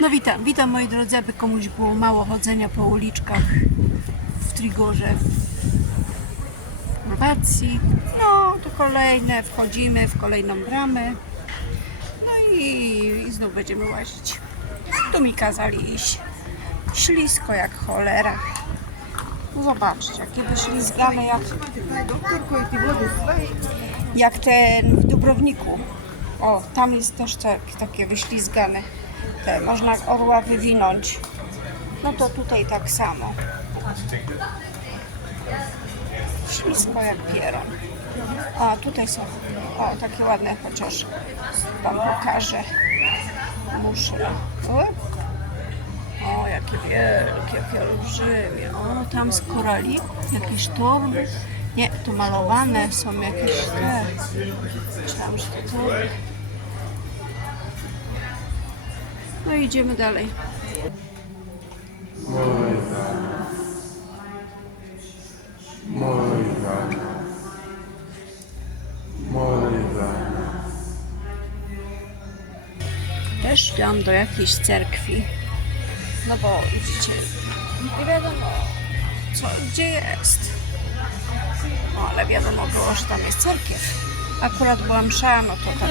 No witam, witam moi drodzy, aby komuś było mało chodzenia po uliczkach w Trigorze w Chorwacji. No to kolejne, wchodzimy w kolejną bramę. No i, i znów będziemy łazić. Tu mi kazali iść. Ślisko jak cholera. Zobaczcie, jakie wyślizgane jak, jak ten w Dubrowniku. O, tam jest też tak, takie wyślizgane. Te można orła wywinąć. No to tutaj tak samo. Ślisko jak pieron. A tutaj są, o takie ładne, chociaż Wam pokażę. Muszle. O, jakie wielkie, jakie olbrzymie. O, tam z korali jakieś torby. Nie, to malowane są jakieś te. Myślałam, że to torby. No i idziemy dalej. Morywa. Morywa. Weszłam do jakiejś cerkwi. No bo widzicie, nie wiadomo co, gdzie jest. No ale wiadomo było, że tam jest cerkiew. Akurat była msza, no to tak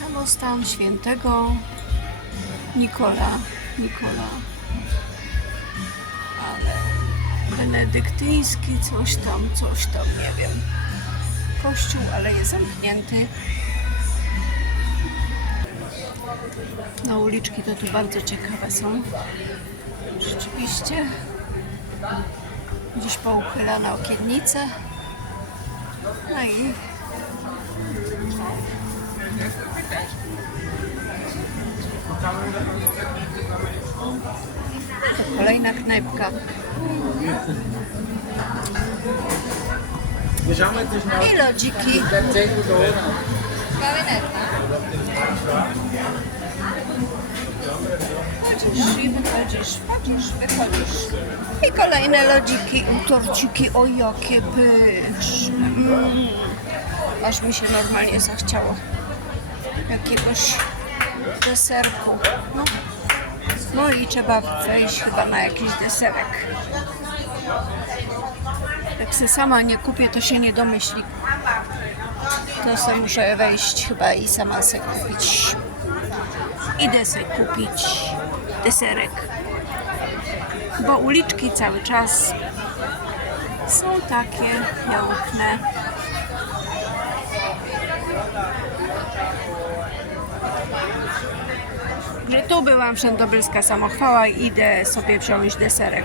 Samostan świętego Nikola. Nikola. Ale benedyktyński, coś tam, coś tam, nie wiem. Kościół, ale jest zamknięty. No uliczki to tu bardzo ciekawe są. Rzeczywiście. Gdzieś pouchylane okiennice. No i kolejna knajpka. I lodziki. Chodzisz i wychodzisz, chodzisz, wychodzisz. I kolejne lodziki, torciki, o jakie pyszne. Mm. Aż mi się normalnie zachciało jakiegoś deserku. No. no i trzeba wejść chyba na jakiś deserek. Jak się sama nie kupię, to się nie domyśli. To sobie muszę wejść chyba i sama sobie kupić. Idę sobie kupić deserek. Bo uliczki cały czas są takie piękne. Że tu byłam wszędobylska samochwała i idę sobie wziąć deserek.